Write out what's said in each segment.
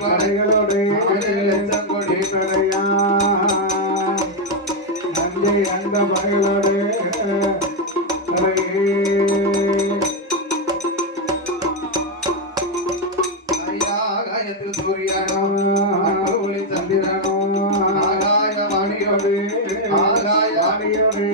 படைகளோடு கொடி படையா நஞ்சை அந்த படைகளோடு ஆகாயத்தில் சூரியனோ ஒளி சந்திரனோ ஆகாய வாணியோடு ஆகாய வாணியோடு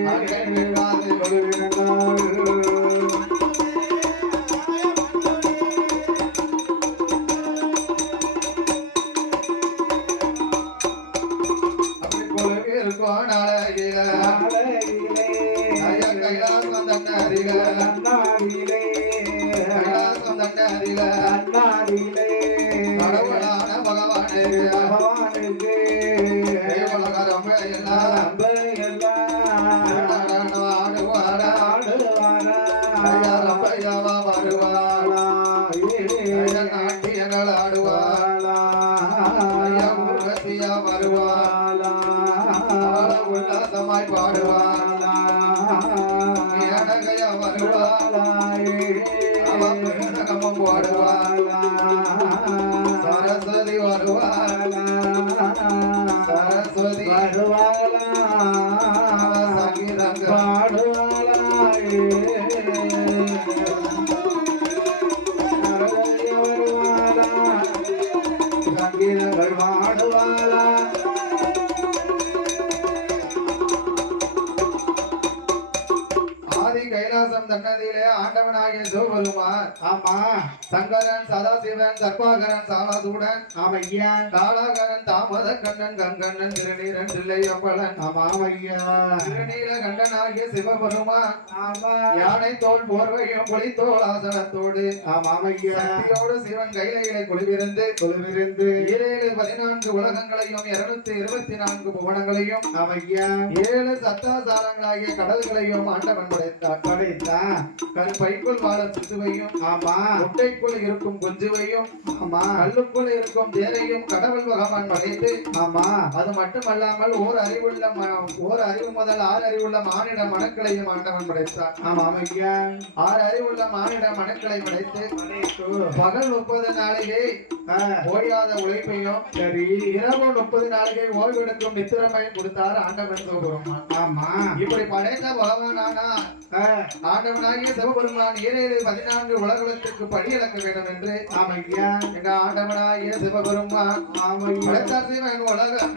கடவுளான பகவானுக்கு உலகம் எல்லாம் வருவாளா நாட்டியங்கள் ஆடுவாளா உருவத்தியா வருவாளா உல்லாசமாய் பாடுவாளா அழகையா வருவாளாயே அவன் பாடுவாளா சரஸ்வதி வருவாளா சரஸ்வதி வருவாளா சங்கீதங்க பாடுவாளாயே வருவாளா சங்கீதங்கள் பாடுவாளா கைலாசம் தன்னதிலே ஆண்டவனாகிய சிவபெருமான் ஆமா சங்கரன் சதாசிவன் சர்பாகரன் சாலாசூடன் ஆமையா காலாகரன் தாமத கண்ணன் கங்கண்ணன் திருநீரன் தில்லையம்பலன் ஆமா ஐயா திருநீல கண்டனாகிய சிவபெருமான் ஆமா யானை தோல் போர்வையும் புலித்தோல் ஆசனத்தோடு ஆமா ஐயா சக்தியோடு சிவன் கையிலே குளிவிருந்து 14 உலகங்களையும் 224 புவனங்களையும் ஆமையா 7 சத்தாசாரங்களாகிய கடல்களையும் ஆண்டவன் படைத்தார் பைக்குள் வாழ சிசுவையும் ஆமா முட்டைக்குள் இருக்கும் குஞ்சுவையும் ஆமா கல்லுக்குள் இருக்கும் தேரையும் கடவுள் பகவான் படைத்து ஆமா அது மட்டுமல்லாமல் ஓர் அறிவு முதல் 6 அறிவுள்ள மானிட மனக்களையும் ஆண்டவன் படைத்தார் ஆமா ஐயா 6 அறிவுள்ள மானிட மனக்களை படைத்து பகல் 30 நாளையே ஓயாத உழைப்பையும் சரி இரவு 30 நாளையே ஓய்வெடுக்கும் நித்திரமையும் கொடுத்தார் ஆண்டவன் சிவபெருமான் ஆமா இப்படி படைத்த பகவானானா ஆண்டவனாகிய சிவபெருமான் 14 உலகத்திற்கு படியளக்க வேண்டும் என்று ஆமையா எங்க ஆண்டவனாகிய சிவபெருமான் படைத்தார் சிவன் உலகம்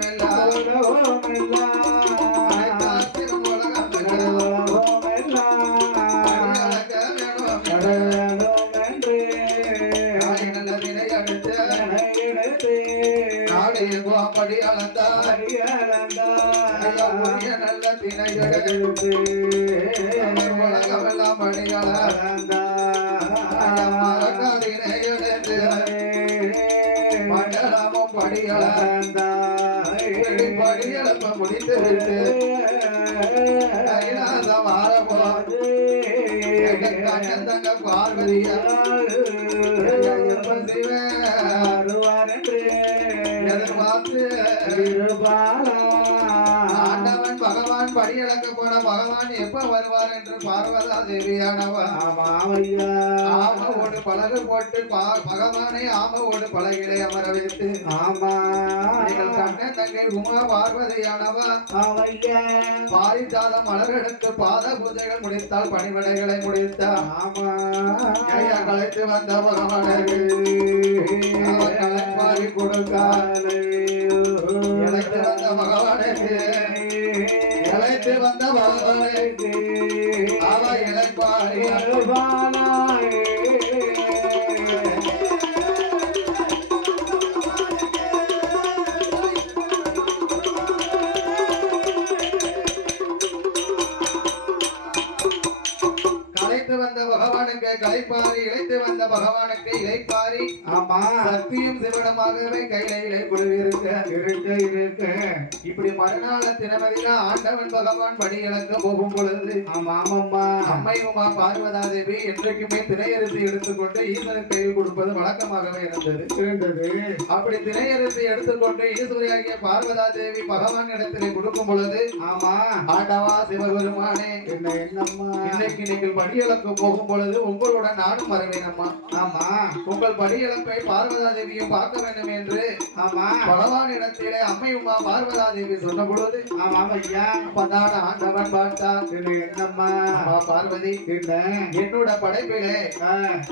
எல்லாம் படி அளந்தார் நல்ல திணைகள் உலகமெல்லாம் படிகள் மண்டலமும் படிகளப்ப முடித்து விட்டு தங்க பார்வதியா ஆண்டவன் பகவான் படியளக்க போன பகவான் எப்ப வருவார் என்று பார்வதா தேவியானவன் ஆமாவோடு பலகு போட்டு பகவானை ஆமாவோடு பலகிலே அமர வைத்து ஆமா கண்ணன் தங்கை உமா பார்வதியானவா பாரிஜாதம் மலரெடுத்து பாத பூஜைகள் முடித்தால் பணிவிடைகளை முடித்தார் ஆமா கலைத்து வந்த பகவானர்கள் கலைப்பாரி கொடுத்தாலே இழைத்து வந்த பகவானுக்கு இழைத்து வந்த பகவானுக்கு அவ இழைப்பாரி கலைத்து வந்த பகவானுக்கு களைப்பாரி, இழைத்து வந்த பகவானுக்கு இளைப்பாரி. ஆமா சக்தியும் சிவனமாகவே கையிலே குழுவிருக்க இருக்க இப்படி மறுநாள தினமதியில ஆண்டவன் பகவான் படி இழக்க போகும் பொழுது ஆமாம்மா அம்மை உமா பார்வதா தேவி என்றைக்குமே திரையரிசி எடுத்துக்கொண்டு ஈஸ்வரன் கையில் கொடுப்பது வழக்கமாகவே இருந்தது. அப்படி திரையரிசி எடுத்துக்கொண்டு ஈஸ்வரியாகிய பார்வதா தேவி பகவான் இடத்திலே கொடுக்கும் பொழுது ஆமா ஆண்டவா சிவபெருமானே என்னம்மா இன்னைக்கு நீங்கள் படியிழக்க போகும் பொழுது உங்களுடன் நானும் வருவேன் அம்மா. ஆமா உங்கள் படியிழப்பை பார்வதா தேவியும் பார்க்க வேண்டும் என்று ஆமா பகவான் இடத்திலே அம்மை உமா பார்வதா தேவி சொன்ன பொழுது ஆமா ஐயா அப்பதான் ஆண்டவன் பார்த்தார். என்னம்மா அம்மா பார்வதி என்ன என்னோட படைப்பிலே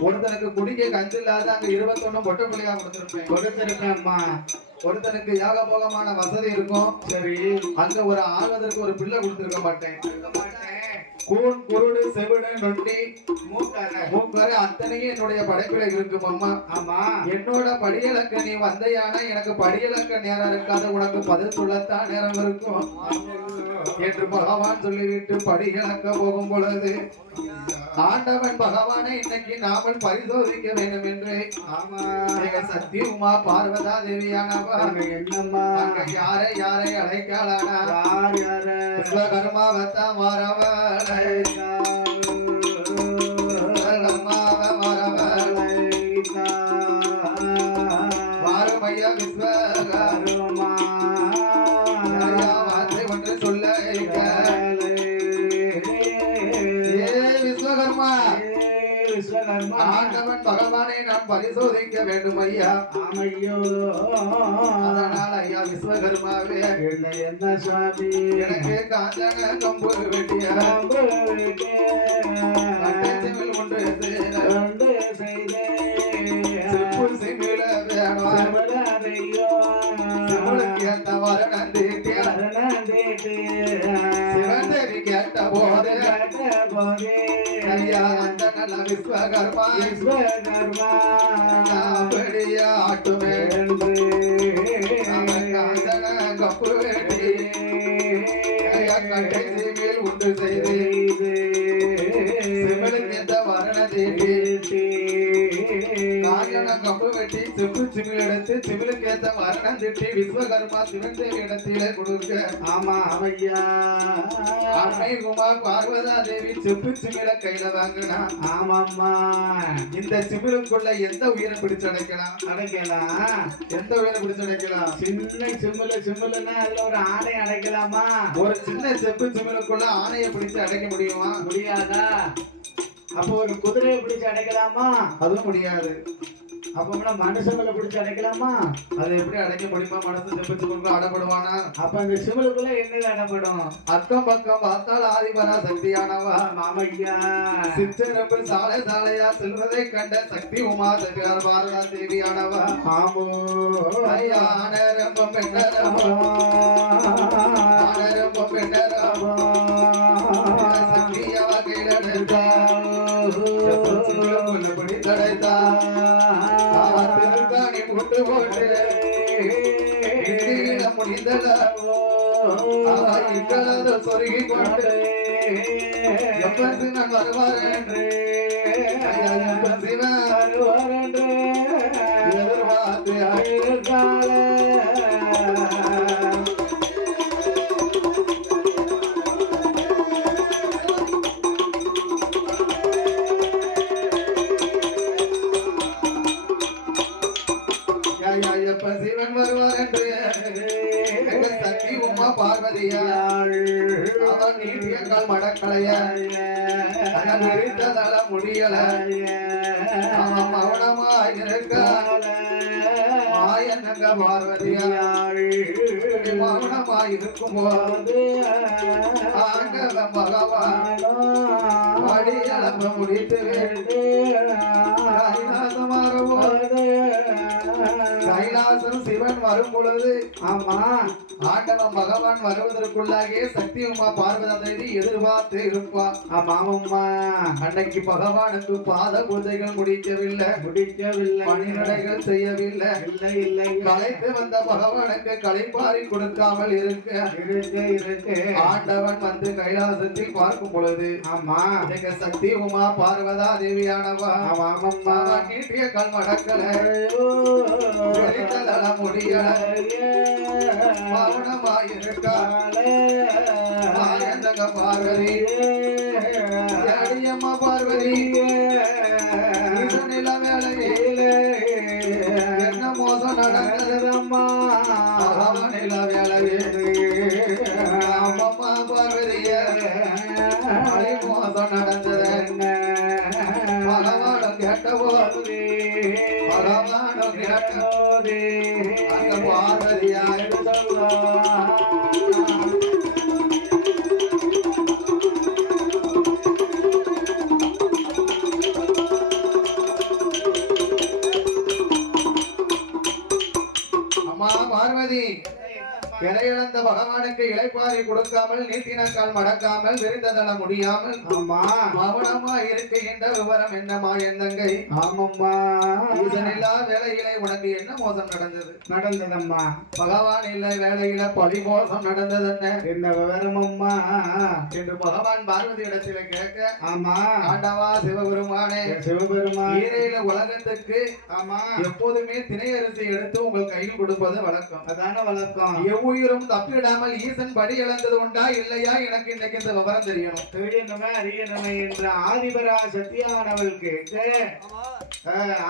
ஒருத்தனுக்கு குடிக்க கஞ்சு இல்லாத அங்க 21 பொட்டை புள்ளியா கொடுத்திருக்கேன்மா. ஒருத்தனுக்கு யாக போகமான வசதி இருக்கும், சரி அங்க ஒரு ஆள்வதற்கு ஒரு பிள்ளை கொடுத்திருக்க மாட்டேன். கூன் குருடு செவிடு நொண்டி மூக்கர அத்தனையும் என்னுடைய படைப்பில இருக்கும் அம்மா. ஆமா என்னோட படியலக்க நீ வந்தையானா எனக்கு படியலக்க நேரம் இருக்காது, உனக்கு பதில் சொல்லத்தான் நேரம் இருக்கும் என்று பகவான் சொல்லிவிட்டு படியலக்க போகும் பொழுது ஆண்டவன் பகவானை இன்னைக்கு நாமல் பரிசோதிக்க வேண்டும் என்று சக்தி உமா பார்வதா தேவியானவா என்னம்மா யாரை யாரை அழைக்கலானா விஸ்வகர்மாவத்தான் மாறவளை மாறுமையா விஸ்வகர்மா வார்த்தை ஒன்று சொல்ல விஸ்வகர்மா ஆண்டவன் பகவானை நான் பரிசோதிக்க வேண்டும் ஐயா. ஐயோ அதனால் ஐயா விஸ்வகர்மாவே என்ன சுவாமி எனக்கு காஞ்சன கம்பு வெட்டிய ஒன்று செப்பு சிமிழ வேணும் சிவனுக்கு ஏற்ற வரணம் தீட்டிய சிவந்தேவி கேட்ட போது ஐயா அந்த நல்ல விஸ்வகர்மா அப்படிய ஆட்டுமே காஞ்சன கம்பு வெட்டி கட்டை மேல் உண்டு செய்து சிவனுக்கு ஏற்ற வரணம் தீட்டி காஞ்சன கம்பு வெட்டி செப்பு சிமிழ் எடுத்து சிமிழுக்கு ஏற்ற வரணம் திட்டி விஸ்வகர்மா சிவன் தேவி இடத்திலே கொடுக்க. ஆமா ஐயா அன்னை உமா பார்வதா தேவி செப்பு சிமிழ கையில வாங்கினா. ஆமாம்மா இந்த சிமிழுக்குள்ள எந்த உயிரை பிடிச்சு அடைக்கலாம்? எந்த உயிரை பிடிச்சு அடைக்கலாம்? சின்ன சிம்முலன்னா அதுல ஒரு ஆணை அடைக்கலாமா? ஒரு சின்ன செப்பு சிமிழுக்குள்ள ஆணையை பிடிச்சு அடைக்க முடியுமா? முடியாதா? அப்போ ஒரு குதிரையை பிடிச்சு அடைக்கலாமா? அதுவும் முடியாது. அப்ப மனுஷங்களை பிடிச்சு அடைக்கலாமா? அதை எப்படி அடைக்க முடியுமா? மனசு செப்பு சிமிழுக்குள்ள அடைப்படுவானா? அப்ப அந்த சிமிழுக்குள்ள என்ன அடைப்படும்? அக்கம் பக்கம் பார்த்தால் ஆதிபரா சக்தியானவா மாமையா சிற்றரம்பு சாலை சாலையா செல்வதை கண்ட சக்தி உமா பார்வதா தேவியானவா. ஆமோ ஐயா ஆனரம்பம் பெண்ணரம்பம் ஆனரம்பம் பெண்ணரம்பம் சக்தியவா கையிலெடுத்தா படி தடைத்தா திருக்காணி போட்டு போட்டு முடிந்தளவோ இக்கலாத சொருகி கொண்டு எப்ப நான் வருவாரேன் சிவன் வருவாரேன் எதிர்பார்த்து ஆயுர்கால சிவன் வருவார் என்று சக்தி உமா பார்வதியாள் அவன் நீட்டியங்கள் மடக்கலைய விரித்ததள முடியல அவன் மௌனமாயிருக்க மாயனங்க பார்வதியாள் மௌனமாயிருக்கும் போது ஆண்டவ பகவான் படியளம்ப முடித்து கைலாசமாறும் கைலாச கைலாசம் சிவன் வரும் பொழுது ஆமா ஆண்டவன் பகவான் வருவதற்குள்ளாகவே சக்தி உமா பார்வதி தேவி எதிர்பார்த்து இருப்பா. ஆமாமம்மா அன்னைக்கு பகவானுக்கு பாத பூஜைகள் முடிக்கவில்லை, பணிநடைகள் செய்யவில்லை. இல்லை இல்லை கலைத்து வந்த பகவானுக்கு கலைப்பாரி கொடுக்காமல் இருக்கு ஆண்டவன் வந்து கைலாசத்தில் பார்க்கும் பொழுது ஆமா நீங்க சக்தி உமா பார்வதா தேவியானவா ஆமாமம்மா நீட்டிய கல் மடக்கலை முடியல மௌனமாயிருக்கா பார்வதி அடியம்மா பார்வதி நில வேலையில என்ன மோசம் நடந்ததம்மா நில வேலையில அம்மம்மா பார்வதிய மோசம் நடந்தது பகவானும் கேட்டபோது பகவானும் கேட்டபோது அந்த பார்வதியாய் அம்மா பார்வதி இறையிழந்த பகவானுக்கு இளைப்பாறை கொடுக்காமல் நீட்டினக்கால் மடக்காமல் விரிந்ததள முடியாமல் ஆமா மௌனமா இருக்கின்ற விவரம் என்னமா என்னங்கை ஆமம்மா ஈசனில்லா வேலையிலே உனக்கு என்ன மோசம் நடந்ததம்மா பகவான் இல்லை வேலையில பழி மோசம் நடந்தது என்ன விவரமம்மா என்று பகவான் பார்வதி இடத்தில கேட்க ஆமா ஆண்டவா சிவபெருமானே சிவபெருமான் ஈரையில உலகத்துக்கு ஆமா எப்போதுமே திணையரிசி எடுத்து உங்கள் கையில் கொடுப்பது வழக்கம். அதான வழக்கம். எவ்வுயிரும் தப்பிடாமல் ஈசன் படி இழந்தது உண்டா இல்லையா? எனக்கு இன்னைக்கு இந்த விவரம் தெரியணுமே அறியணுமே என்ற ஆதிபரா சத்தியானவள் கேட்க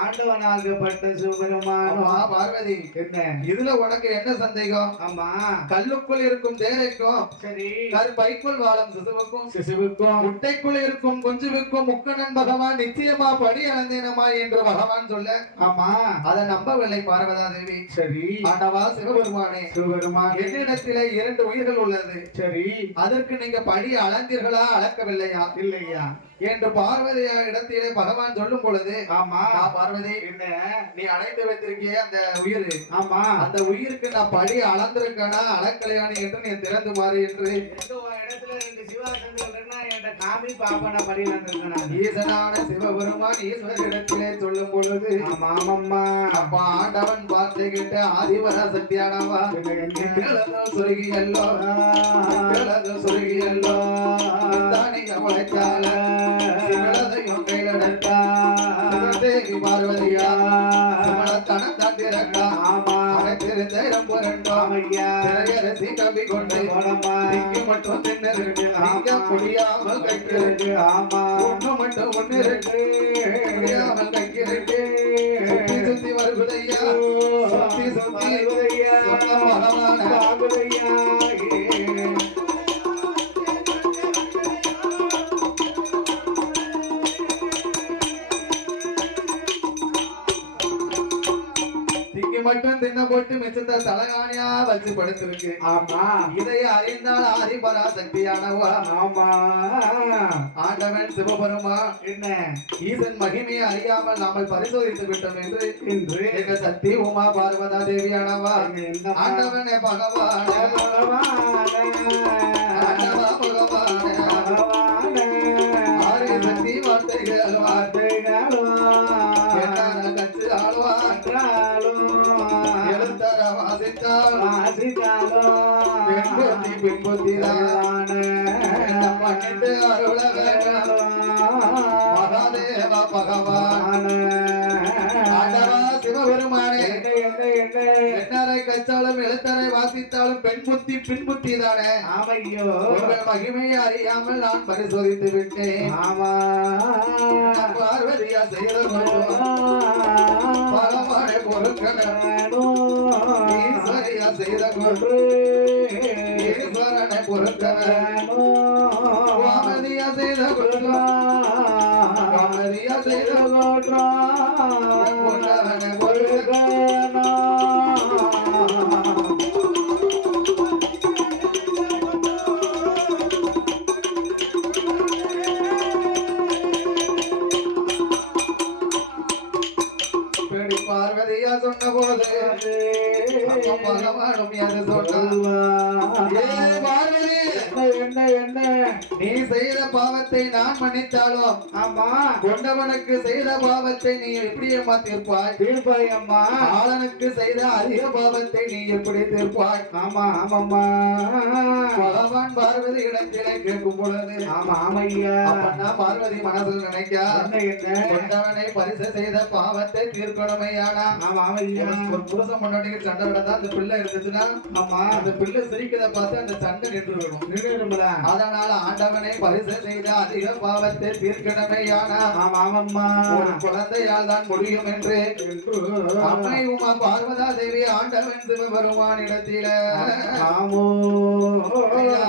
ஆண்டவனாகப்பட்ட சிவபெருமான் பார்வதி என்ன இதுல உனக்கு என்ன சந்தேகம்? ஆமா கல்லுக்குள் இருக்கும் தேரைக்கும் சரி கற்பைக்குள் வாழும் சிசுவுக்கும் முட்டைக்குள் இருக்கும் குஞ்சுவுக்கும் முக்கணன் பகவான் நிச்சயமா படி இழந்தேனமா என்று பகவான் சொல்ல ஆமா அதை நம்பவில்லை பார்வதா தேவி. சரி ஆண்டவா சிவபெருமானே சிவபெருமான் என்னிடத்திலே 2 உயிர்கள் உள்ளது. சரி அதற்கு நீங்க படி அளந்தீர்களா அளக்கவில்லையா? இல்லையா என்று பார்வதியா இடத்திலே பகவான் சொல்லும் பொழுது ஆமா பார்வதி என்ன நீ அடைந்து வைத்திருக்கிய அந்த உயிர் ஆமா அந்த உயிருக்கு நான் படி அளந்திருக்கனா அளக்கலையானி என்று நீ திறந்து மாறு என்று இடத்துல 2 சிவாசனங்கள் என்கிட்ட காமி பாப்பன படி வந்திருக்கேன். ஈசனான சிவபெருமான் ஈஸ்வரிடத்திலே சொல்லும் பொழுது ஆமாமம்மா அப்ப ஆண்டவன் வார்த்தை கேட்ட ஆதிவர சக்தியானவா சுருகியல்லோ சுருகியல்லோ தானிய உழைத்தால சிவளதையும் கையிலடக்கா சிவதேவி பார்வதியா சிவளத்தனம் தாண்டிரக்கா ஆமா திருந்தேரம் புரண்டோம் திரையரசி கவி கொண்டு திக்கு மட்டும் தின்னிருக்கு அங்க முடியாமல் கைக்கிருக்கு ஆமா ஒண்ணு மட்டும் ஒண்ணு இருக்கு முடியாமல் கைக்கிருக்கு சுத்தி சுத்தி வருவதையா சுத்தி சுத்தி வருவதையா பகவான மட்டும் தின்ன போட்டு மிச்சத்தை தலகாணியா வச்சு படுத்திருக்கு. ஆமா இதை அறிந்தால் ஆதி பராசக்தியானவா ஆமா ஆண்டவன் சிவபெருமா என்ன ஈசன் மகிமையை அறியாமல் நாமல் பரிசோதித்து விட்டோம் என்று எங்க சக்தி உமா பார்வதா தேவியானவா ஆண்டவனே பகவான ஆண்டவா பகவான ஆரிய சக்தி வார்த்தைகள் கச்சு ஆழ்வான் மகாதேவ பகவான் சிவபெருமானே எண்ணரை கச்சாலும் எழுத்தரை வாசித்தாலும் பெண் புத்தி பின் புத்தி தானே. ஆமையோ உங்கள் மகிமையை அறியாமல் நான் பரிசோதித்து விட்டேன். ஆமா பார்வதியா செய்த பகவானை பொறுக்கணும் ஈஸ்வரியா செய்த கொன்று ஈஸ்வரனை பொறுக்கணும் காமதியா செய்த கொன்று காமதியா செய்த கொன்றா பொன்னவனை பொறுக்கணும். பார்வதியா சொன்ன போது பகவானும் அது சொன்னான். ஏ பார்வதி, என்ன என்ன நீ செய்த பாவத்தை நான் மன்னித்தாலும் ஆமா கொண்டவனுக்கு செய்த பாவத்தை நீ எப்படி அம்மா தீர்ப்பாய்? தீர்ப்பாய் அம்மா. ஆளனுக்கு செய்த அதிக பாவத்தை நீ எப்படி தீர்ப்பாய்? ஆமா ஆமாம்மா. பகவான் பார்வதி இடத்திலே கேட்கும் பொழுது ஆமா ஆமையா. அப்பன்னா பார்வதி மனசில் நினைக்கா, என்ன என்ன கொண்டவனை பரிசு செய்த பாவத்தை தீர்க்கணுமையானா ஆமா ஆமையா. ஒரு புருஷன் முன்னாடி சண்டை நடந்தா அந்த பிள்ளை இருந்துச்சுன்னா ஆமா அந்த பிள்ளை சிரிக்கிறத பார்த்து அந்த சண்டை நின்று விடும். நின்றுடுங்களா. அதனால ஆண்டவனை பரிசு செய்த அதிக பாவத்தை தீர்க்கணுமையானா ஆமா ஆமாம்மா. ஒரு குழந்தையால் தான் முடியும் என்று அம்மை உமா பார்வதா தேவி ஆண்டவன் சிவபெருமான் இடத்தில ஆமோ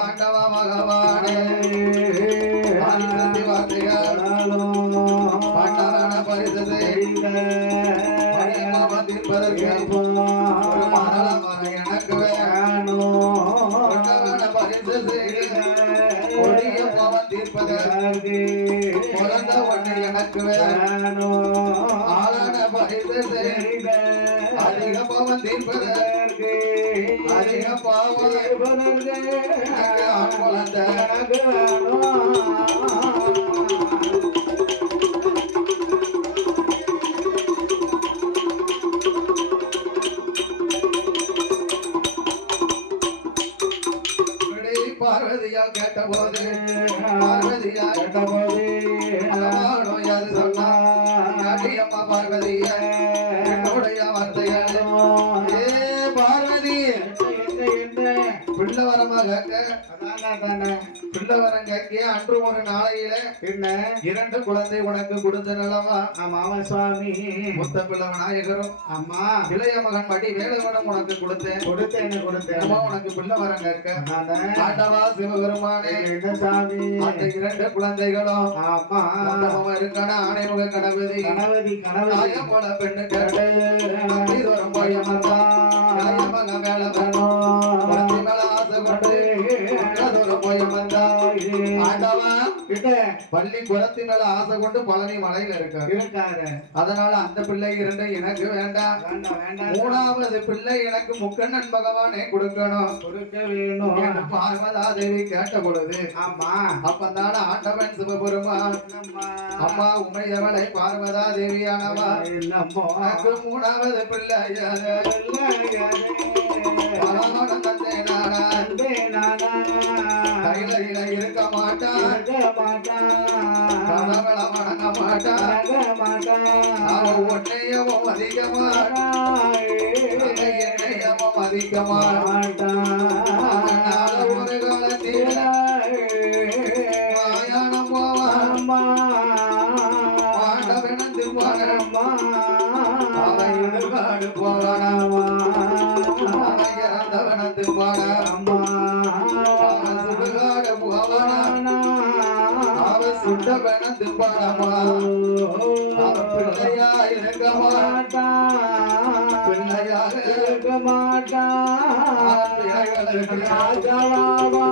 ஆண்டவா பகவானே ஆதிசக்தி வார்த்தைகள் ஆண்டவன பரிசு செய்த பாவம் தீர்ப்பதற்கு ஒரு மரணமான எனக்கு வேணும். ஆண்டவன பரிசு செய்த கொடிய பாவம் தீர்ப்பதற்கு பிறந்த ஒன்று எனக்கு வேணும். ஆளன பரிசு செய்த அதிக பாவம் தீர்ப்பதற்கு அதிக பாவம் எனக்கு ஆண் குழந்தை பார்வதியா கேட்டபோது பார்வதியா கேட்டபோது அது சொன்னா அம்மா பார்வதியா என்னுடைய வார்த்தையாலே ஏ பார்வதி பிள்ளை வரமாக பிள்ளை வரம் கேட்க அன்று ஒரு நாளையில என்ன இரண்டு குழந்தை உனக்கு கொடுத்த நிலவா? ஆமா ஆமா சுவாமி. முத்த பிள்ளை விநாயகரும் அம்மா இளைய மகன் படி வேலுவனம் உனக்கு கொடுத்தேன். கொடுத்தேன் உனக்கு பிள்ளை வரம் கேட்க நானே. ஆண்டவா சிவபெருமானே என்ன சாமி அந்த இரண்டு குழந்தைகளும் ஆமா இருக்கான ஆணைமுக கணபதி கணபதி கணபதி தாயம் போல பெண்ணு கேட்டு தூரம் போய் அமர்ந்தா இளைய மகன் மேல வரணும் குழந்தை மேல ஆசை கொண்டு தூரம் போய் அமர்ந்தா ஆண்டவா கிட்ட பள்ளி குரத்தி மேல ஆசை கொண்டு பழனி மலையில இருக்காரு. இருக்காரு. அதனால அந்த பிள்ளை இரண்டு எனக்கு வேண்டாம். வேண்டாம் வேண்டாம். மூணாவது பிள்ளை எனக்கு முக்கண்ணன் பகவானே கொடுக்கணும் கொடுக்க வேணும் என்று பார்வதா தேவி கேட்ட பொழுது ஆமா அப்பந்தான ஆண்டவன் சிவபெருமான் அம்மா உமையவளை பார்வதா தேவியானவா எனக்கு மூணாவது பிள்ளை பகவான் தந்தை நானா கையில இருக்க மாட்டான் கடவுளை வணங்க மாட்டான் அவன் உன்னையவும் மதிக்க மாட்டான் என்னையவும் மதிக்க மாட்டான் ஒரு காலத்தில் மாயானம் போவான் பாண்டவன் திருவானம்மா அவன் இடுகாடு போவானாமா அவன் இறந்தவன திருவானம்மா அவன் சுடுகாடு போவானா அவன் சுட்டவன திருவானம்மா அவன் பிள்ளையா இருக்க மாட்டான் பிள்ளையாக இருக்க மாட்டான் பிள்ளைகளுக்கு ராஜாவா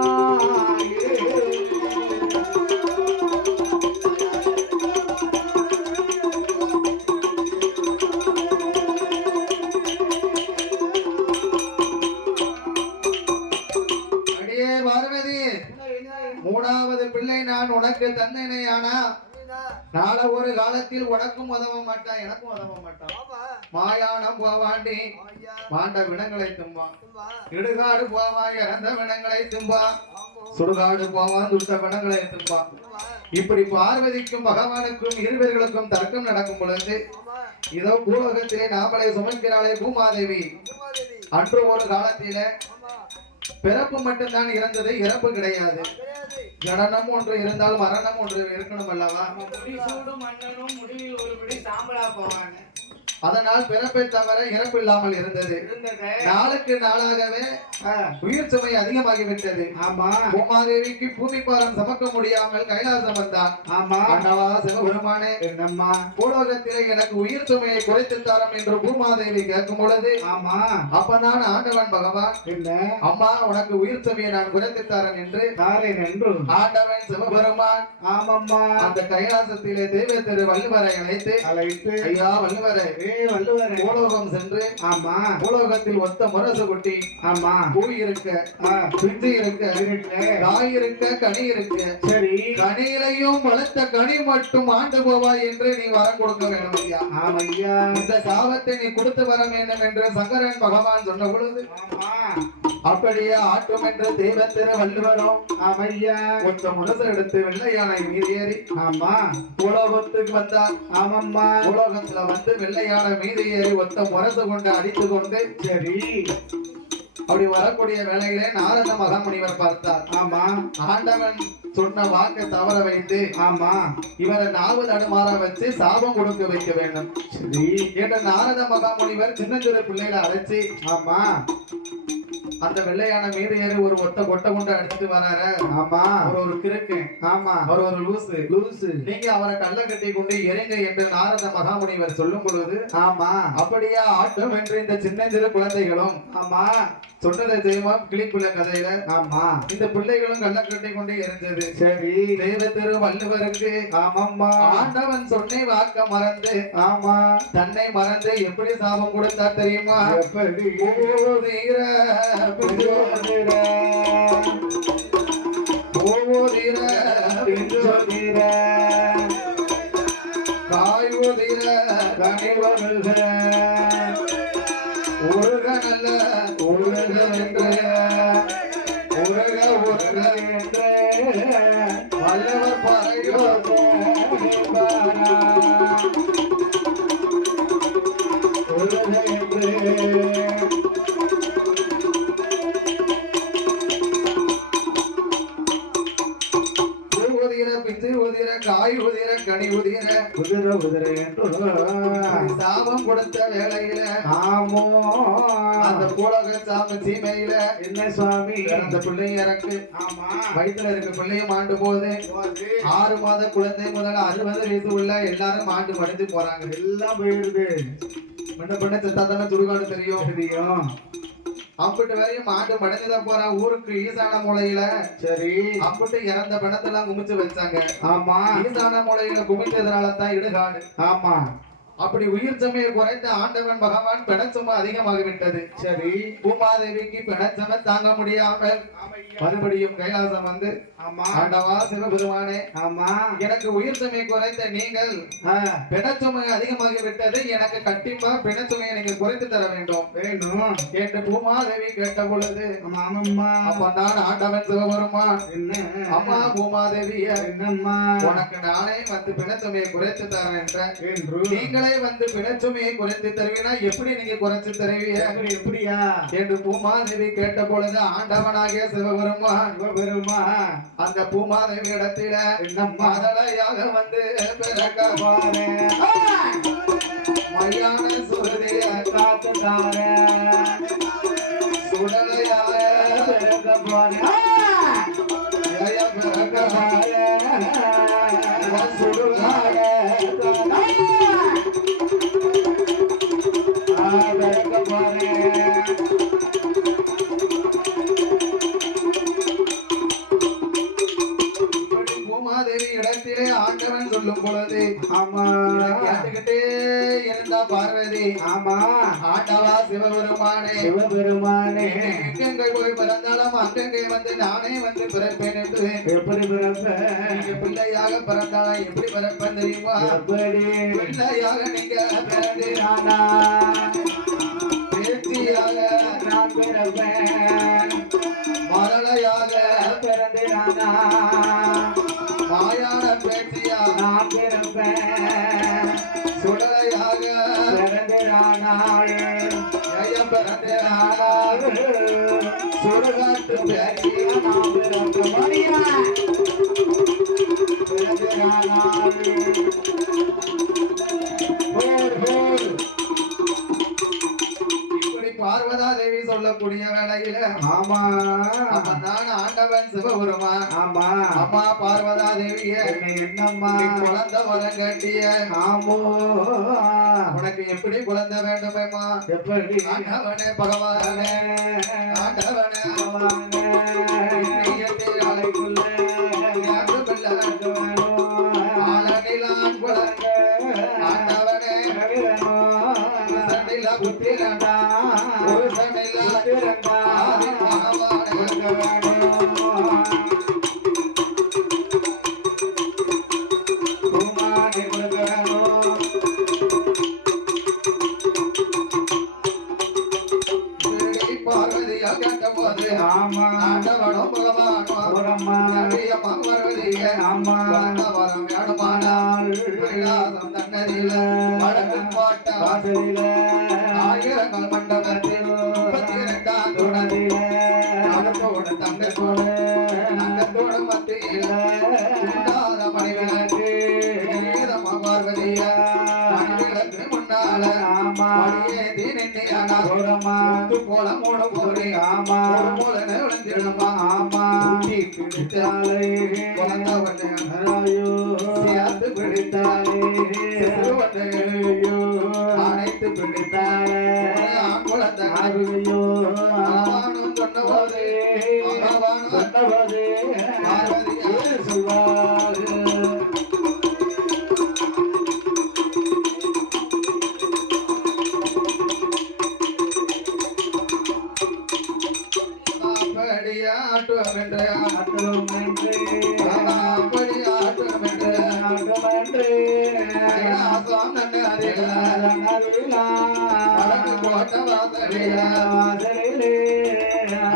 மூணாவது பிள்ளை நான் உனக்கு தந்தேனேயானா நாளை ஒரு காலத்தில் உனக்கும் உதவ மாட்டான் எனக்கும் உதவ மாட்டான். மாயானம் போவாண்டி மாண்ட விடங்களை தும்பான் இடுகாடு போவான் இறந்த விடங்களை தும்பான் சுடுகாடு போவான் துட்ட விடங்களை தும்பான். இப்படி பார்வதிக்கும் பகவானுக்கும் இருவர்களுக்கும் தர்க்கம் நடக்கும் பொழுது இதோ பூலோகத்திலே நாமளை சுமக்கிறாளே பூமாதேவி அன்று ஒரு காலத்திலே பிறப்பு மட்டும்தான் இறந்தது, இறப்பு கிடையாது. ஜனனம் ஒன்று இருந்தால் மரணம் ஒன்று இருக்கணும் அல்லவா? மன்னனும் முடிவில் ஒருபடி சாம்பலா போவாங்க. அதனால் பிறப்பை தவிர இறப்பு இல்லாமல் இருந்தது. நாளுக்கு நாளாகவே உயிர் சுமை அதிகமாகிவிட்டது. ஆமா பூமாதேவிக்கு பூமி பாரம் சமக்க முடியாமல் கைலாசம் வந்தான். ஆமா ஆண்டவா சிவபெருமானே என்னம்மா பூலோகத்திலே எனக்கு உயிர் சுமையை குறைத்து தரம் என்று பூமாதேவி கேட்கும் பொழுது ஆமா அப்பதான் ஆண்டவன் பகவான் என்ன அம்மா உனக்கு உயிர் சுமையை நான் குறைத்து தரேன் என்று ஆண்டவன் சிவபெருமான் ஆமம்மா அந்த கைலாசத்திலே தேவ திரு வள்ளுவரை அழைத்து அழைத்து ஐயா வள்ளுவரே வள்ளுவரே பூலோகம் சென்று ஆமா பூலோகத்தில் ஒத்த முரசு குட்டி ஆமா பூ இருக்க பிஞ்சு இருக்க இருக்கு. காய் இருக்க கனி இருக்க சரி கனியிலையும் பழுத்த கனி மட்டும் ஆண்டு போவாய் என்று நீ வரம் கொடுக்க வேண்டும் ஐயா. ஆமையா இந்த சாபத்தை நீ கொடுத்து வர வேண்டும் என்று சங்கரன் பகவான் சொன்ன பொழுது ஆமா அப்படியே ஆட்டும் என்று தெய்வத்திர வள்ளுவரும் ஆமையா ஒத்த முரசு எடுத்து வெள்ளை யானை மீது ஏறி ஆமா பூலோகத்துக்கு வந்தார். ஆமாம்மா பூலோகத்துல வந்து வெள்ளை யானை மீது ஏறி ஒத்த முரசு கொண்டு அடித்து கொண்டு சரி அப்படி வரக்கூடிய வேளையிலே நாரத மகாமுனிவர் பார்த்தார். ஆமா ஆண்டவன் சொன்ன வாக்கை தவற வைத்து ஆமா இவரை நாவு தடுமாற வச்சு சாபம் கொடுக்க வைக்க வேண்டும் சரி என்ற நாரத மகாமுனிவர் சின்னஞ்சிறு பிள்ளைகளை அழைச்சி ஆமா அந்த வெள்ளையான மீது ஏறி ஒரு ஒத்த கொட்டை கொண்டு அடிச்சுட்டு வராரு. ஆமா அவர் ஒரு கிறுக்கு, ஆமா அவர் ஒரு லூசு. லூசு நீங்க அவரை கள்ள கட்டி கொண்டு இறங்க என்று நாரத மகாமுனிவர் சொல்லும் பொழுது ஆமா அப்படியே ஆட்டம் என்று இந்த சின்னஞ்சிறு குழந்தைகளும் ஆமா சொன்னதை தெய்வமா கிளிப்புள்ள கதையில ஆமா இந்த பிள்ளைகளும் கள்ள கட்டி கொண்டு எரிஞ்சது. சரி தெய்வ திரு வள்ளுவருக்கு ஆமாம்மா ஆண்டவன் சொன்னை வாக்க மறந்து ஆமா தன்னை மறந்து எப்படி சாபம் கொடுத்தா தெரியுமா? எப்படி ஓதீர பிஞ்சோதீர, ஓதீர பிஞ்சோதீர காய் ஓதீர கனிவருக உருக நல்ல உலக என்று உருக உருக என்று வல்லவர் பாறையோ உலக என்று ஊதிர பித்து ஊதிர காய் ஊதிர கனி ஊதிர குதிர குதிரை என்று சாபம் கொடுத்த வேளையில ஆமோ அந்த பூலக சாம சீமையில என்ன சுவாமி அந்த பிள்ளை இறக்கு ஆமா வயிற்றுல இருக்க பிள்ளையும் ஆண்டு போகுது. 6 மாத குழந்தை முதல் 60 வயசு உள்ள எல்லாரும் ஆண்டு மடிஞ்சு போறாங்க. எல்லாம் போயிடுது முன்ன பின்ன செத்தா தானே சுடுகாடு தெரியும். தெரியும் அம்பிட்டு வரையும் ஆண்டு மடிஞ்சுதான் போறா. ஊருக்கு ஈசான மூலையில சரி அம்பிட்டு இறந்த பிணத்தெல்லாம் குமிச்சு வச்சாங்க. ஆமா ஈசான மூலையில குமிச்சதுனால தான் இடுகாடு. ஆமா அப்படி உயிர் சுமையை குறைந்த ஆண்டவன் பகவான் பிணச்சுமை அதிகமாகிவிட்டது. சரி பூமாதேவிக்கு பிணச்சுமை தாங்க முடியாமல் மறுபடியும் கைலாசம் வந்து ஆமா ஆண்டவா சிவபெருமானே, ஆமா எனக்கு உயிர் சுமை குறைந்த நீங்கள் பிணச்சுமை அதிகமாகி விட்டது, எனக்கு கண்டிப்பா பிணச்சுமையை நீங்க குறைத்து தர வேண்டும் வேணும் என்று பூமாதேவி கேட்ட பொழுது ஆமாம்மா அப்பதான் ஆண்டவன் சிவபெருமான் என்ன அம்மா பூமாதேவிய என்னம்மா உனக்கு நானே வந்து பிணச்சுமையை குறைத்து தரேன் என்ற என்று நீங்களே வந்து பிணச்சுமையை குறைத்து தருவீனா எப்படி நீங்க குறைச்சு தருவீங்க எப்படியா என்று பூமாதேவி கேட்ட பொழுது ஆண்டவனாகிய சிவபெருமான் பெருமா அந்த பூமாதேவி இடத்தில என்னம்மா மதலையாக வந்து பிறக்க பாரு மையான சுருதிய காத்து தார சுடலையாக பிறக்க போற இளைய பிறக்க பாரு சுடுகார பிறக்க போற பூமாதேவி இடத்திலே ஆண்டவன் சொல்லும் பொழுது ஆமா இதை கேட்டுக்கிட்டே இருந்தா பார்வதி ஆமா ஆண்டவா சிவபெருமானே சிவபெருமானே எங்கெங்கே போய் பிறந்தாலும் அங்கங்கே வந்து நானே வந்து பிறப்பேன் என்று எப்படி பிறப்ப நீங்க பிள்ளையாக பிறந்தாலும் எப்படி பிறப்பேன் தெரியுமா? எப்படி பிள்ளையாக நீங்க பிறந்து நானா பேச்சியாக நான் பிறப்பேன் மரளையாக பிறந்து நானா மாயான பேச்சியா நான் பிறப்பேன் சுடலையாக பிறந்து நானாள் ஜெயம் பிறந்தானால் சுடுகாட்டு பேச்சியா நான் பிறக்க மரியா பிறந்து நானாள் இப்படி பார்வதா தேவி சொல்லக்கூடிய வேளையில ஆமா அப்பதான் ஆண்டவன் சிவபெருமான் ஆமா அம்மா பார்வதா தேவிய என்னம்மா குழந்தை வரம் கட்டிய ஆமோ உனக்கு எப்படி குழந்தை வேண்டுமேமா? எப்படி ஆண்டவனே பகவானே ஆண்டவனே நீயத்தில் அலைக்குள்ள யாரு பிள்ளை ஆளனிலாம் குழந்தை ஆண்டவனே தன்னதில வடக்கு பாட்டா ஆயிரங்கள் மண்டபத்தில் 32ஆம் துணதில நடத்தோட தங்கத்தோட நங்கத்தோட மத்தியில உண்டாத மணிவிளக்கு பார்வதியா மணிவிளக்கு முன்னால மணியேதி நின்னியானா போல மூட போறே மூல விழுந்திடமா பிடித்தாலே சேர்த்து பிடித்தாலே அனைத்து பிடித்தாலே குழந்தை சொன்னபோது சொல்வார் ஆட்டுவோம் என்று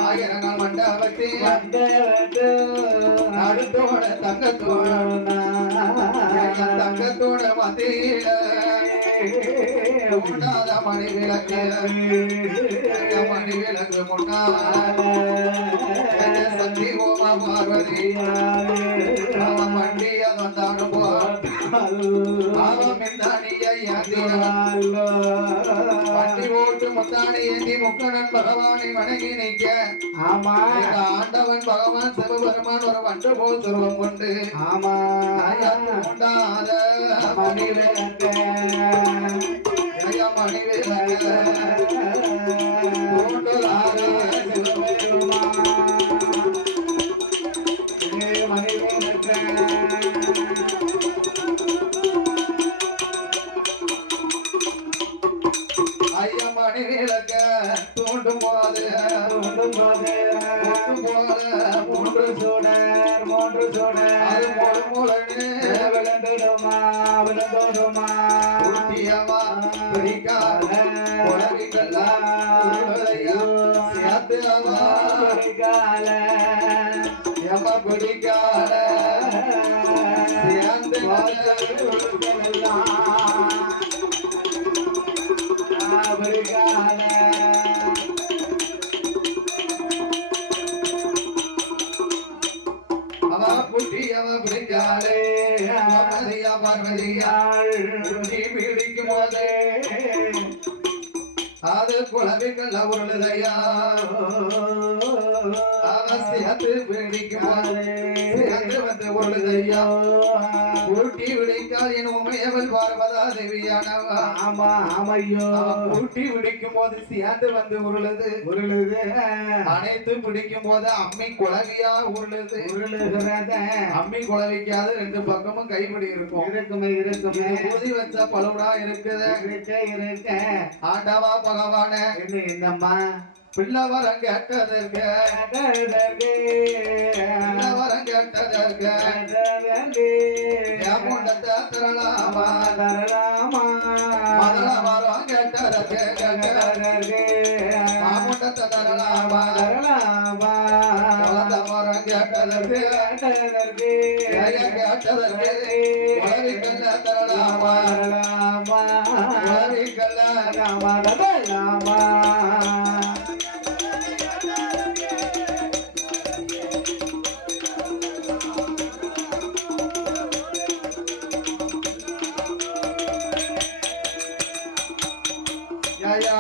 ஆயிரங்கள் மண்டபத்தில் அடுத்தோட தங்கத்தோட மத்தியில உண்டாத மணி விளக்கு முன்னால சக்தி ஓமா பார்வதி மண்டிய வந்தானு பாவம் வண்டி ஓட்டு முத்தானை ஏந்தி முக்கணன் பகவானை வணங்கி நிற்க ஆண்டவன் பகவான் சிவபெருமான் ஒரு வண்டு போல் சுருவம் கொண்டு உண்டாத மணி விளக்க மணி விளக்க மணி விளக்க தூண்டும் போது மூன்று சுடர் விழுந்துடுமா பிடிக்காத பிடிக்காத சேர்ந்து அவ புட்டி அவ பிடிக்காளே பார்வதியாள் பிடிக்கும் போது அது குழந்தைகள் உருளையா அவசியத்து பிடிக்கும் போது வந்து உருளையா ஊட்டி விடிக்கால் என் உமையவள் பார்வதா தேவியானவா ஊட்டி விடிக்கும் போது சேர்ந்து வந்து உருளுது அனைத்து பிடிக்கும் போது அம்மி குழவியா உருளுகிறத அம்மி குழவிக்காது ரெண்டு பக்கமும் கைப்பிடி இருக்குமே ஊதி வச்ச பழுடா இருக்க ஆண்டவா பகவான என்னம்மா பிள்ளை வரம் கேட்டதற்கு தரலாமா வரம் கேட்டதற்கு மாமுண்டத்தை தரலாமா வரம் கேட்டதற்கு தரலாமா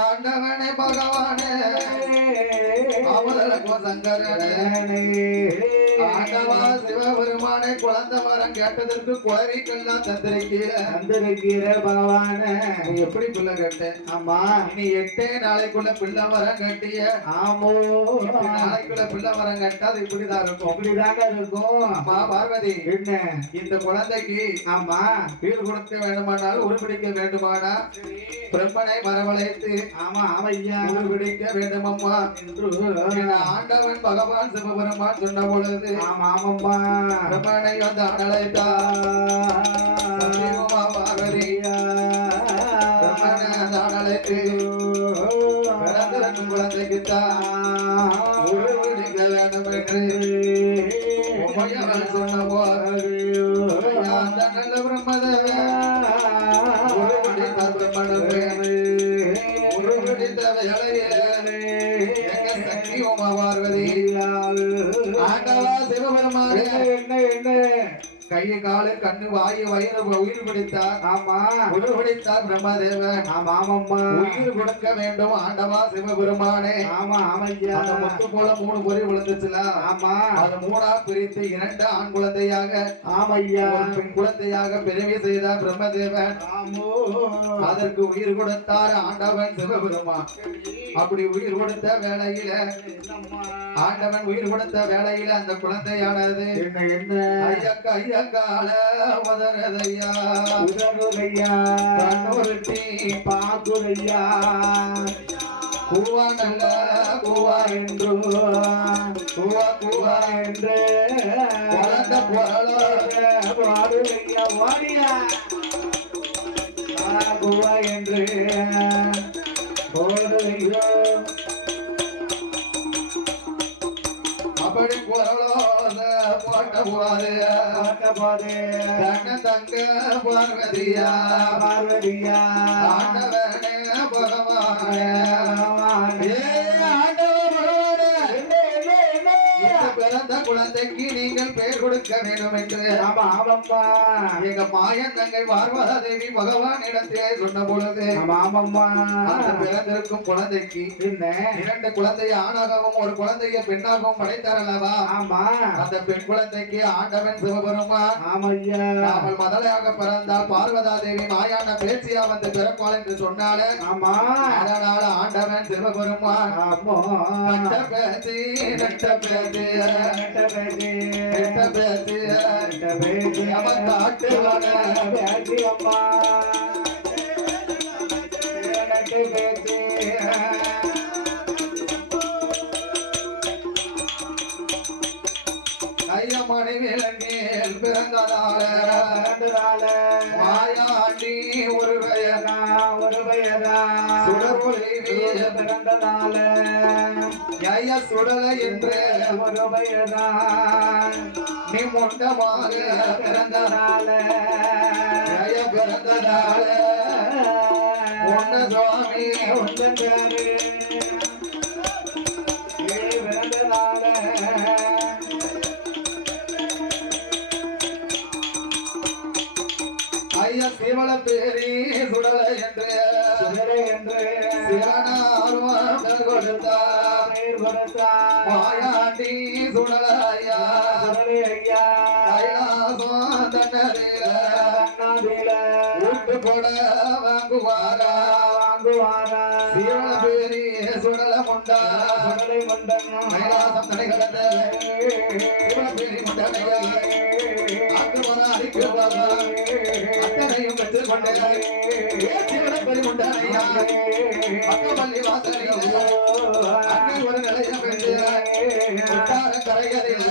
ஆண்டவனே பகவானே சங்கரனே ஆண்டவா சிவபெருமானே குழந்தை வரம் கேட்டதற்கு குழவிக்கெல்லாம் தந்திருக்கிற பகவான எப்படி பிள்ளை கேட்டேன் இனி 8 நாளைக்குள்ள பிள்ளை வரம் கட்டிய நாளைக்குள்ள பிள்ளை வரம் கட்டாது இப்படிதான் இருக்கும் அம்மா பார்வதி என்ன இந்த குழந்தைக்கு வீடு கொடுக்க வேண்டுமானால் உருப்பிடிக்க வேண்டுமானா பிரம்மனை வரவழைத்து உருப்பிடிக்க வேண்டுமம்மா ஆண்டவன் பகவான் சிவபெருமான் சொன்ன பொழுது பிரம்மனை வந்து அழைத்தா அழைத்து குழந்தைக்குத்தான் உருப்பிடிக்க வேண்டும் என்று சொன்ன போது அந்த நல்ல பிரம்மதேவ கண்ணு வாயு வயிறு உயிர் பிடித்தார் ஆமா உயிர் பிடித்தார் பிரம்மதேவன் ஆமா ஆமாம்மா உயிர் கொடுக்க வேண்டும் ஆண்டவா சிவபெருமானே ஆமா ஆமையா அந்த முத்து போல 3 பொறி விழுந்துச்சுல ஆமா அது 3ஆ பிரித்து 2 ஆண் குழந்தையாக ஆமையா ஒரு பெண் குழந்தையாக பிறவி செய்தார் பிரம்மதேவன் ஆமோ அதற்கு உயிர் கொடுத்தார் ஆண்டவன் சிவபெருமான் அப்படி உயிர் கொடுத்த வேளையில ஆண்டவன் உயிர் கொடுத்த வேளையில அந்த குழந்தையானது என்ன என்ன ஐயக்கா ஐயக்கால உதறதையா உதறுதையா கண்ணுருட்டி பாக்குதையா கூவா நல்ல கூவா என்று கூவா கூவா என்று குழந்த குரலோட பாடுதையா வாடியா குவா என்று போடுதையோ அப்படி குரலோட போட்ட போது போது கண்ண தங்க பார்வதியா பார்வதியா ஆண்டவனே பகவானே பகவானே. இந்த பிறந்த குழந்தைக்கு நீங்கள் பெயர் கொடுக்க வேண்டும் என்று ஆமா ஆமாம்மா எங்க மாயன் தங்கை பார்வதா தேவி பகவான் இடத்திலே சொன்ன பொழுது ஆமா ஆமாம்மா அந்த பிறந்திருக்கும் குழந்தைக்கு என்ன 2 குழந்தையை ஆணாகவும் ஒரு குழந்தையை பெண்ணாகவும் படைத்தார் அல்லவா ஆமா அந்த பெண் குழந்தைக்கு ஆண்டவன் சிவபெருமான் ஆமையா நாமல் மதலையாக பிறந்தால் பார்வதா தேவி மாயான பேச்சியா வந்து பிறப்பாள் என்று சொன்னாலே ஆமா அதனால ஆண்டவன் சிவபெருமான் ஆமா நட்ட பேச்சு நட்ட பேச்சு நட்ட பேச்சு நட்ட பேச்சு நட்ட பேச்சு அவன் காட்டுவான பேச்சு அம்மா நட்ட பேச்சு ஐயமணி விலங்கில் பிறந்ததால பிறந்ததால மாயாண்டி ஒரு பெயரா ஒரு வயதா சுடர்ஒளி வீச பிறந்ததால ஐய சுடலை என்று ஒரு வயதா நீ முண்டமாக பிறந்ததால பிறந்ததால ஐய பிறந்ததால முன்ன சுவாமி ஒன்று பேரு பிறந்ததால ஐய சிவல பேரி சுடலை என்று சுடலை என்று சிவனாரும் பேர் கொடுத்தார் பேர் கொடுத்தார் மாயாண்டி சுடலையா சுடலை ஐயா கைலாசம் தன்னதில அண்ணாதில விட்டு போட வாங்குவாரா வாங்குவாரா சிவன பேரி சுடல முண்டா சுடலை மண்டனா கைலாசம் தடை கடந்த சிவன பேரி முண்டனையா அங்கு வர அடிக்கு வர அத்தனையும் பெற்று கொண்டே சிவன பேரி முண்டனையா பக்கமல்லி வாசலில் அங்கே ஒரு நிலையம் என்று விட்டார கரையதில்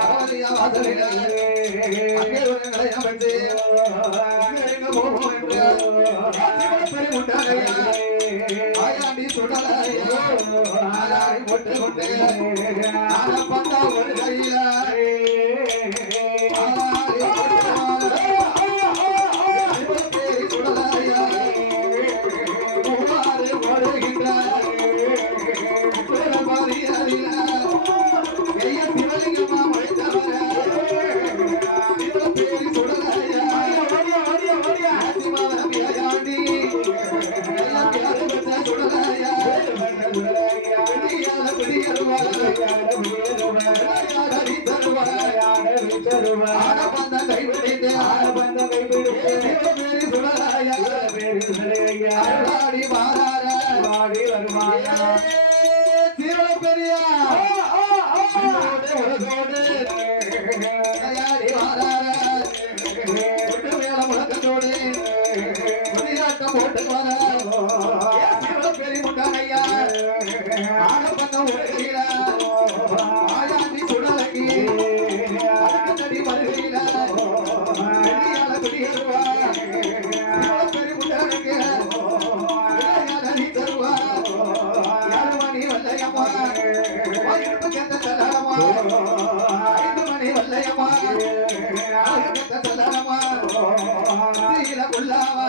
பகவதியா வாசலில் அங்கே ஒரு நிலையம் என்று எங்க போவோம் என்று சிவன பேரி முண்டனையா ஆயாண்டி சுடலையா ஆயாடி போட்டு கொண்டே ஆன பந்தா ஒரு கையில போட்டு பெரிய முட்டானையா ஆயாண்டி சுடலகி தடி வருகையில பெரியால பெரியருவா பெரிய முட்டானுக்கு நீ தருவா யாரு மணி வல்லையம்மா இருப்பு கேட்ட தலாமா 5 மணி வல்லையம்மா கேட்ட தலாமா சீல குல்லாவா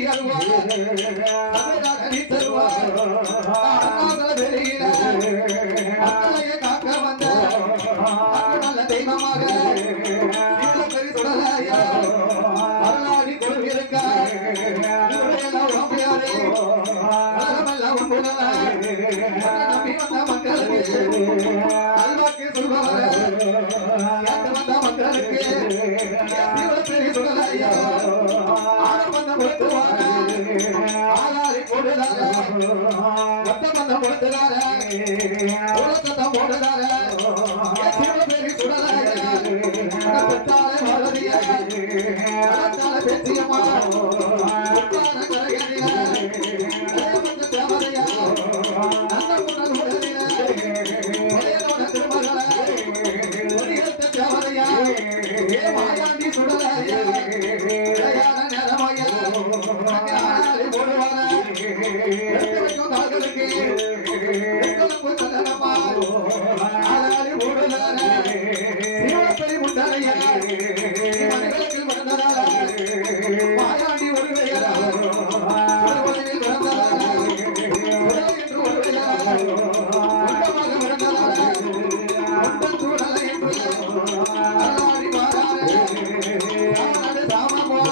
நீ அருவாய் சந்தையாக நீ தருவாய் அண்ணாதல வெளியில மக்களையே காக்க வந்த நல்ல தெய்வமாக பெரிய சுடலையா வரலாடி கொள்விருக்க நம்பி வந்த மக்களுக்கு அல்வாக்கு சொல்பவர வந்த மக்களுக்கு பெரிய சுடலையா ஆரம்பந்த முழுத்துவார ஆளாரி போடுதார மொத்த மந்த முழுத்துதார உலகத்தம் போடுதார பெரிய சுடலையா பெத்தாலே மறதிய அலத்தால பேசியம்மா உத்தார கரையடிய தேவத்த தேவதையா நல்ல புனல் உடலில உடையனோட திருமகள உடையத்த தேவதையா ஏ மாயாண்டி சுடலையா விளையாட நேரமாயா ஆளாரி போடுவார எடுத்து வைக்கும் கால்களுக்கு எங்களுக்கு சொல்லணுமா ஆளாரி போடுதார சிவப்பெரி முண்டரையா மனிதர்கள் மறந்ததாரா மாயாண்டி ஒருவையரா ஒருவரையில் பிறந்ததாரா உடல் என்று ஒருவையரா உண்டமாக பிறந்ததாரா உண்டன் சூழலை என்று அல்லாடி மாறாரே சாமநாடு சாம போல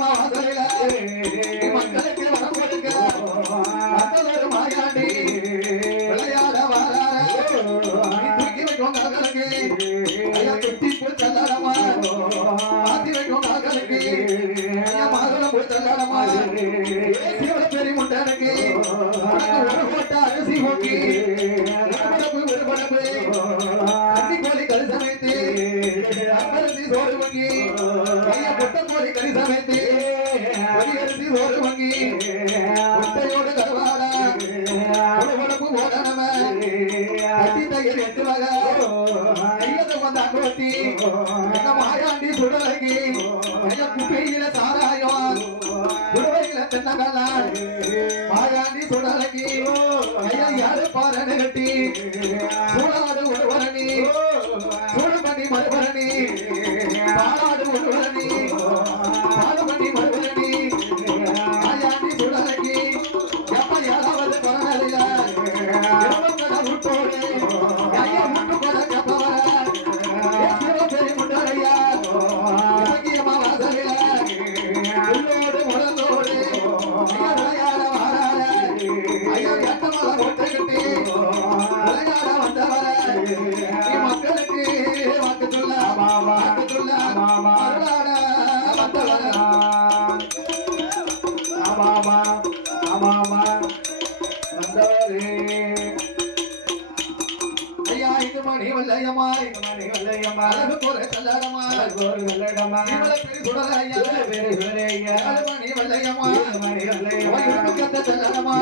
வாசலில மக்களுக்கு வரம் கொடுக்க மக்களொரு மாயாண்டி விளையாட வாராரே தூக்கி வைக்கும் கால்களுக்கு குட்டி போய் தள்ளாடமா மாத்தி வைக்கும் கால்களுக்கு மாதுளம் போய் தள்ளாடமா பெரிய முட்டனுக்கு ஒரு போட்ட அரிசி போக்கி ஒரு படப்பு அன்னி கோழி கறி சமைத்து அரிசி சோறு வங்கி பொட்ட கோழி கறி சமைத்து அரிசி சோறு வங்கி முட்டையோடு கருவாடா ஒரு படப்பு போடணம அட்டி தயிர் 8 வகை வந்த அங்கோட்டி எங்க மாயாண்டி சுடலைக்கு ஐயா குப்பையில சாராயம் குடுவையில தென்னகல மாயாண்டி சுடலைக்கு ஐயா யாரு பாரணி கட்டி சூடாடு ஒருவரணி சூடு பண்ணி மறுபரணி பாலாடு ஒருவரணி பாடு பண்ணி மறுபரணி மாயாண்டி சுடலைக்கு எப்ப யாராவது பரவாயில்ல விட்டோடு ஐயா முட்டு கொட கப்பவர பெரிய முண்டரையா வாசலில உள்ளோடு உடலோடு விளையாட வாரார ஐயா எட்டமல கொட்டை கட்டி விளையாட வந்தவர மக்களுக்கு வாக்கு சொல்ல வாக்கு சொல்ல அருளாட வந்தவர ஆமாமா ஆமாமா வந்தவரே இது மணி வல்லையம்மா அழகு போற கல்லடமா பெரிய சுடலையா மணி வல்லையம்மா கத்த செல்லடமா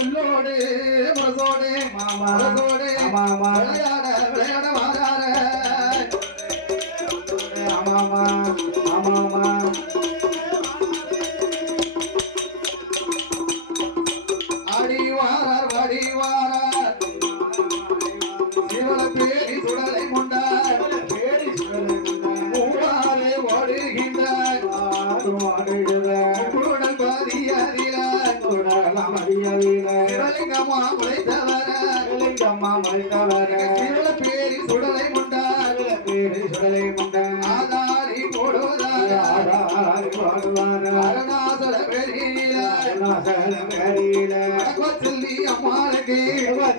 உள்ளோடு முரசோடு மாமாசோடு விளையாட விளையாட வாரார ஆமாமா ஆமாமா ஆடி வாரார் வாடி வாரார் சிவல பேரி சுடலை முண்டார் ஊராரே ஓடுகின்றார் குடல் பதியறில சிவலிங்கமா லிங்கம்மா முளைத்தவர லிங்கம்மா முளைத்தவர சிவல பேரி சுடலை முண்டார் பேரு சுடலை முண்ட ஆதாரி போடுவதார ஆதாரி பாடுவார அருணாசல பெரியில அருணாசல மேரியில செல்வி அம்மாளுக்கு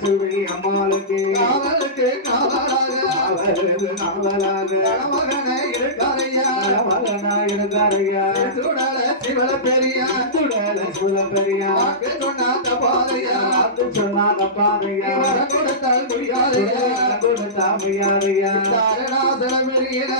சுழி அம்மாளுக்கு காவலுக்கு காவலாக அவருக்கு நாவலாக மகனை இருக்காரையா மகனா இருந்தாரையா சுடல சிவல பெரியா சுடல சுட பெரியா வாக்கு சொன்னாத்த பாதையா அது சொன்னாங்க பாதையா வர கொடுத்தால் முடியாதையா கொடுத்தா முடியாதையா அருணாசல பெரியில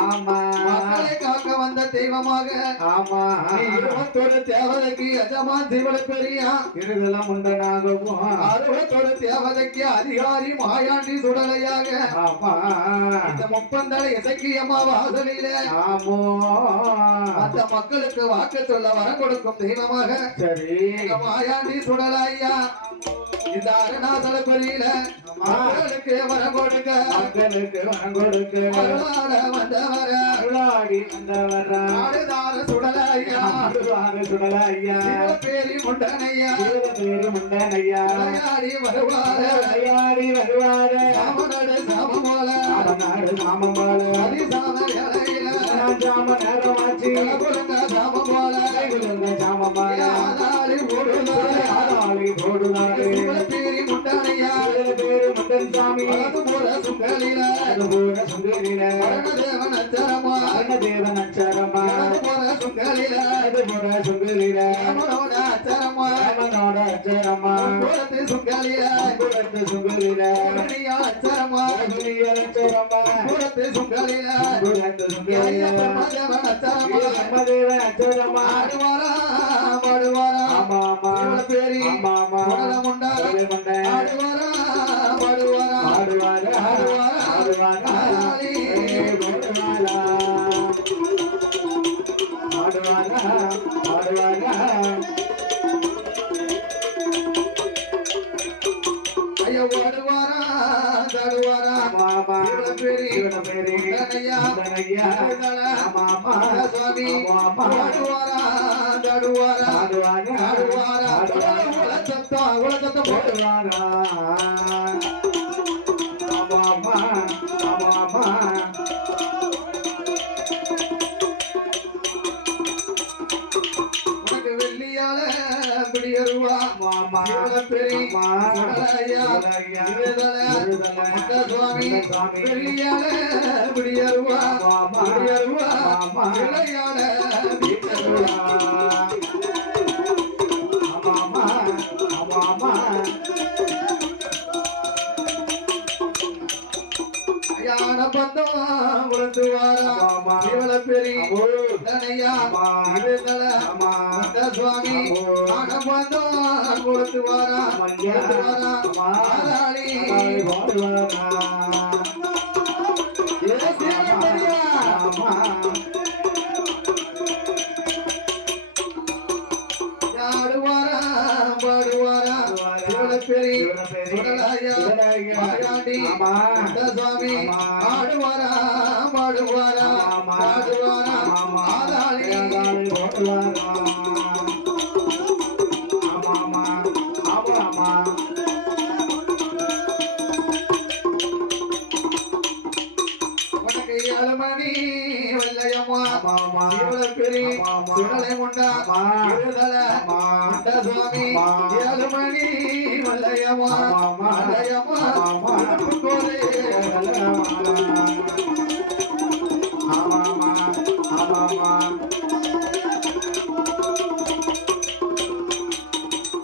ஆமா மக்களை காக்க வந்த தெய்வமாக ஆமா நீ 21 தேவதைக்கு எஜமான் சிவல பெரியா இருதெல்லாம் உண்டனாகவும் 61 தேவதைக்கு அதிகாரி மாயாண்டி சுடலையாக ஆமா இந்த முப்பந்தலை இசக்கியம்மா வாசலில ஆமோ அந்த மக்களுக்கு வாக்கு சொல்ல வரம் கொடுக்கும் தெய்வமாக சரி இந்த மாயாண்டி சுடலையா இந்த அருணாசல பெரியில மக்களுக்கு வரம் கொடுக்க மக்களுக்கு வரம் கொடுக்க அருளாட வந்தவர அருளாடி வந்தவர ஆடுதார சுடலையா ஆடுவாங்க சுடல ஐயா பேரி முண்டனையா பேரு முண்டனையா விளையாடி வருவார விளையாடி வருவார சாமனோட சாமம் போல நாடு நாமம்பால அதிசாம வேலையில ஜாம நேரமாச்சு குழந்த சாமம் போல குழந்தை ஜாமம்பால ஆதாரி போடுவார ஆதாளி போடுவாரு பேரி முண்டனையா பேரு முண்டன் சாமி அது போல சுங்கலில அதுபோல சுந்தரில தேவன் அச்சரமா தேவன் அச்சரமா அது போல சுங்கலில அதுபோல சுந்தரில ராமனோட அச்சரமா ராமனோட அச்சரமா போலத்து சுங்கலில குலத்து சுந்தரில கருணியா அச்சரமா அச்சரமா போலத்து சுங்கலில குலத்து சுந்தரில தேவன் அச்சரமா பிரம்மதேவன் அச்சரமா ஆடுவாரா பாடுவாரா ஆமா ஆமா இவள பேரி ஆமா ஆமா சுடல முண்டா முண்டை ஆடுவாரா பாடுவாரா ஆடுவாரு ஆடுவாரு ஆடுவாரு ஆடாளி. ஆடுவாரு ஆடுவாரு ஐயா ஓடுவாரா தடுவாரா மாமா இவள பேரி இவன பேரு முண்டனையா முண்டனையா மாமா சுவாமி மாமா ஓடுவாரா தடுவாரா ஆடுவாரு ஆடுவாரா ஆடுவாரு உலகத்தம் போடுவாரா மாமா மாமா உனக்கு வெள்ளியால குடியருவா மாமா இவள பெரி மாமா சுடலையா சுடலையா இருதல இருதல முண்ட சுவாமி சுவாமி வெள்ளியால குடியருவா மாமா குடியருவா மாமா வெள்ளையால வீட்டருவா மாமா மாமா யான பந்தம் உலத்துவாரா மாமா இவள பெரி அம்மோ தனையா ஆமா இருதல ஆமா முண்ட சுவாமி அம்மோ யான பந்தம் உலத்துவாரா மஞ்சா உலத்துவாரா ஆமா ஆதாளி. போடுவாரா ஏ சீன பெரியா ஆமா ஆடுவாரா பாடுவாரா இவள பெரி சுடலையா மாயாண்டி முண்ட சுவாமி ஆடுவாரா பாடுவாரா பாடுவாரா ஆதாளி. உனக்கு 7 மணி வெள்ளையம்மா இவள பெரி சுடலை முண்டா இருதல முண்ட சுவாமி 7 மணி வெள்ளையம்மா வெள்ளையம்மா கோலே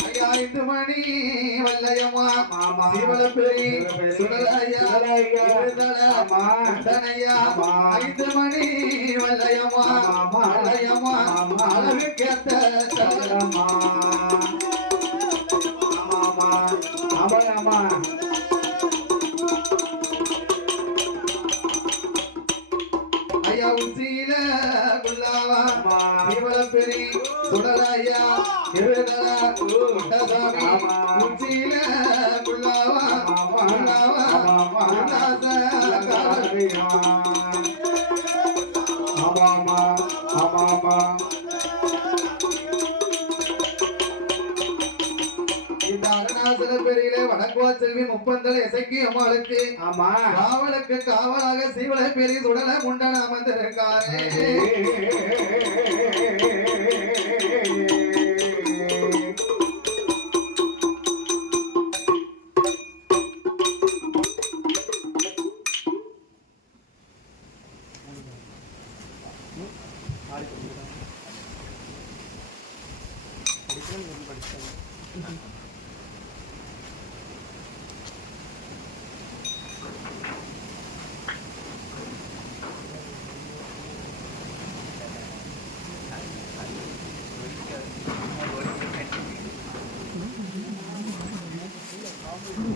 ஐயா 5 மணி வெள்ளையம்மா இவள பெரி சுடலையா இருதல முண்டனையா 5 மணி வெள்ளையம்மா வெள்ளையம்மா அழகுக்கேத்த தலமா. ஐயா உச்சியில குல்லாவா இவள பெரி சுடலையா இருதல முண்டசாமி உச்சியில குல்லாவா குல்லாவா உல்லாச காவலியா. இந்த அருணாசல வடபெரியிலே வடக்குவா செல்வி முப்பந்தல் இசைக்கு அம்மாளுக்கு ஆமா காவலுக்கு காவலாக சீவலை பெரிய சுடல முண்டன அமர்ந்திருக்காரே